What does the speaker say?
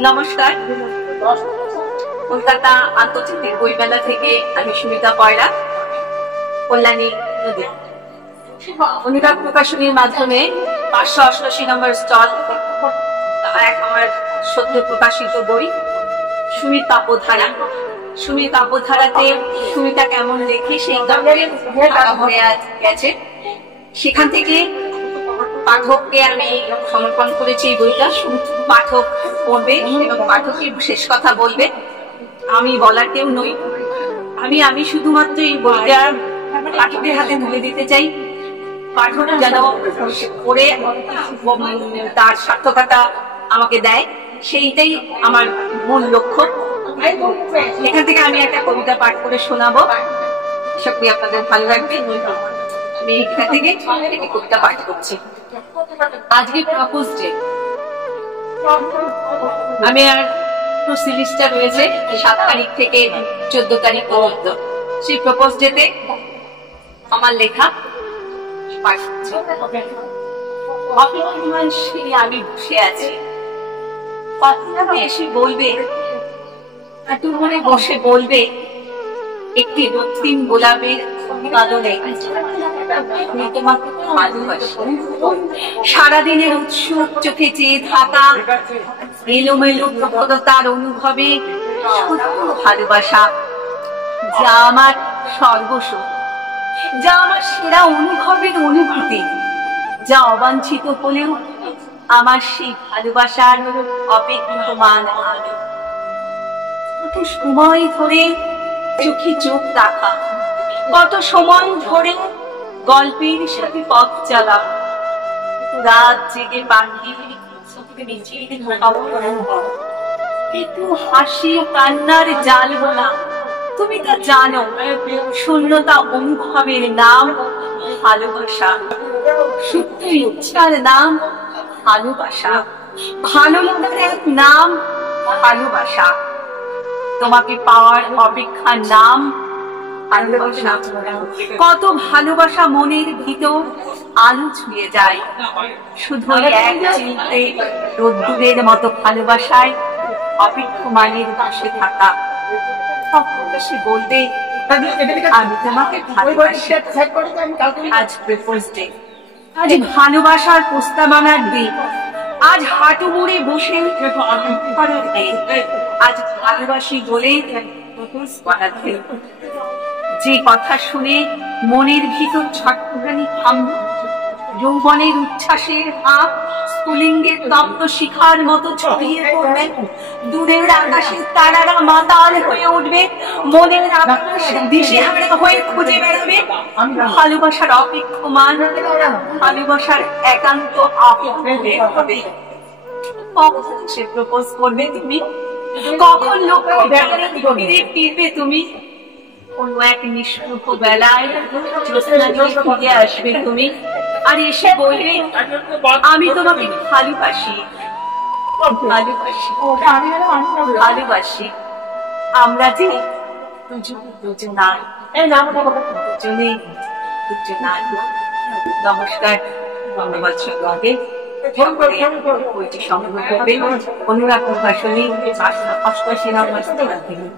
নমস্কার, কলকাতা আন্তর্জাতিক বইমেলা থেকে আমি সুমিতা পয়রা, কল্যাণী নদী। অনুরাগ প্রকাশনীর মাধ্যমে 588 নম্বর স্টল আমার সদ্য প্রকাশিত বই সুমিত কাব্যধারা। সুমিত কাব্যধারাতে সুমিতা কেমন লেখে সেই গল্পের হয়ে গেছে। সেখান থেকে পাঠককে আমি সমর্পণ করেছি এই বইটা। পাঠক পড়বে এবং পাঠকের শেষ কথা বলবে, আমি বলার কেউ নই। আমি শুধুমাত্র এই বইটা পাঠকের হাতে তুলে দিতে চাই। পাঠক যেন পড়ে তার সার্থকতা আমাকে দেয়, সেইটাই আমার মূল লক্ষ্য। এখান থেকে আমি একটা কবিতা পাঠ করে শোনাবো, আশা করি আপনাদের ভালো লাগবে। আমি এখান থেকে কবিতা পাঠ করছি। আজকে প্রপোজ ডে। আমি আর সিরিজটা রয়েছে 7 তারিখ থেকে 14 তারিখ পর্যন্ত। সেই প্রপোজ ডেতে আমার লেখা পাঠ করছি। অপমান সে আমি বসে আছি, কথাটা এসে বলবে, তুই মনে বসে বলবে, একটি রক্তিম গোলাপের কাঁদনে তোমাকে ভালোবাসি। সারাদিনের উৎসুক চোখে চেয়ে থাকা এলোমেলো প্রখরতার অনুভবে সত্য ভালোবাসা, যা আমার সর্বস্ব, যা আমার সেরা অনুভবের অনুভূতি, যা অবাঞ্ছিত হলেও আমার সেই ভালোবাসার অপেক্ষমান। কত সময় ধরে চোখে চোখ রাখা, কত সময় ধরে গল্পের সাথে পথ চালা, রাত জেগে পাখি কিন্তু হাসি কান্নার জাল গোলা। তুমি তা জানো, শূন্যতা অনুভবের নাম ভালোবাসা, সুপ্ত ইচ্ছার নাম ভালোবাসা, ভালো লাগার এক নাম ভালোবাসা, তোমাকে পাওয়ার অপেক্ষার নাম ভালোবাসা। কত ভালোবাসা মনের ভিতর আলো ছুঁয়ে যায়, শুধু এক চিনতে রোদ্দুরের মতো ভালোবাসায় অপেক্ষমানের বসে থাকা। সে বলবে, আমি তোমাকে ভালোবাসি। আজ প্রপোজ ডে, আজ ভালোবাসার প্রস্তাবনার দিন, আজ হাঁটু মুড়ে বসে আজ ভালোবাসি বলে যে কথা শুনে মনের ভিতর ছটফটানি থামল, যৌবনের উচ্ছ্বাসের ভাব স্ফুলিঙ্গের তপ্ত শিখার মতো ছড়িয়ে পড়বে, দূরের আকাশের তারারা মাতাল হয়ে উঠবে, মনের আকাশ দিশেহারা হয়ে খুঁজে বেড়াবে ভালোবাসার অপেক্ষমান, ভালোবাসার একান্ত আহ্বানে হবে। কখন সে প্রপোজ করবে তুমি? কখন লক্ষ্যে ফিরবে তুমি? কোনো এক নিষ্প্রভ বেলায় ফিরে আসবে তুমি, আর এসে বলবে, আমি তোমাকে ভালোবাসি, ভালোবাসি, ভালোবাসি। আমরা যে দুজনা, নমস্কার, ধন্যবাদ। সঙ্গে বইটি সংগ্রহ করবে অনুরাগ প্রকাশনী 588 নম্বর স্টল থেকে।